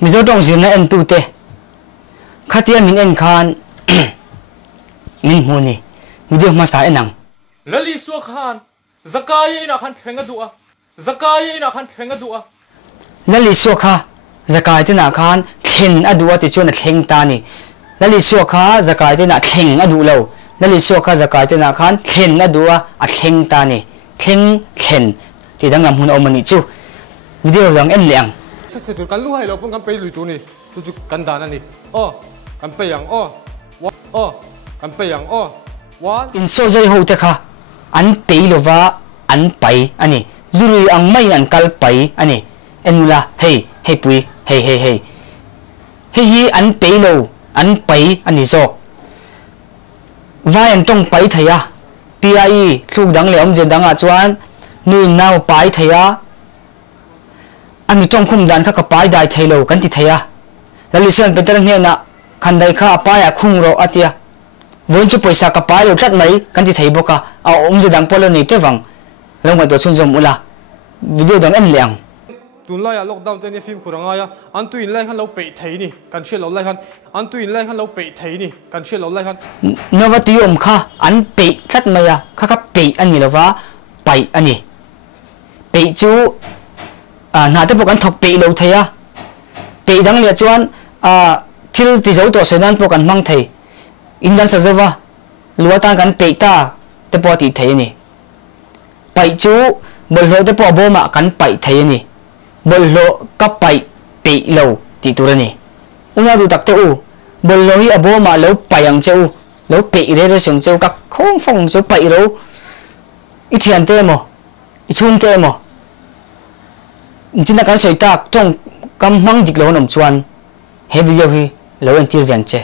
mi zo tong zim na en tu te khatia min en khan min huni video ma sa enang lali su khan zakai ina khan thenga duwa zakai ina khan thenga duwa lali su kha zakai te na khan then adua ti chona thleng ta ni lali su kha zakai te na thleng adu lo lali su kha zakai te na khan then adua a thleng ta ni thleng then ti dang am hun omani chu video lang en liang se tu kan lu hai lo pung kan pe lui tu ni tu kan dan ani kan pe yang kan pe yang wa in so jai ho te kha an pe lova an pai ani zuri ang mai an kal pai ani enula hey pui hey hi an pe lo an pai ani zok vai an tong pai thaya pi thuk dang le om je danga chuan nu nau pai thaya ami tong khum dan kha ka pai dai thailo kan ti thaya lali sen peter ne na khandai kha pa ya khung ro atia vốn chú पैसा का पाय उठत मई कंति थई बोका आ जे dang polo ni te wang long ma do chun jom ula video dang en liang tun la ya lockdown te ni film khuranga ya an tu in lai khan lo pe thei ni kan she lo lai khan an tu in lai khan lo pe thei ni kan she lo lai khan nova tiom kha an pe thlat maya kha kha pe ani lova pai ani pe chu na te bokan thok pe lo theya pe dang le chuan thil ti zo to senan pokan mang thei indan sa zawa luata kan pe ta te po ti thei ni pai chu bollo te po boma kan pai thei ni bollo ka pai pe lo ti turani una du tak te u bollo hi aboma lo payang cheu lo pe re song cheu ka khong phong cheu pai ro i thian te mo i chung te mo china kan soi tak tong kam mang dik lo nom chuan he video hi lo en tir viang che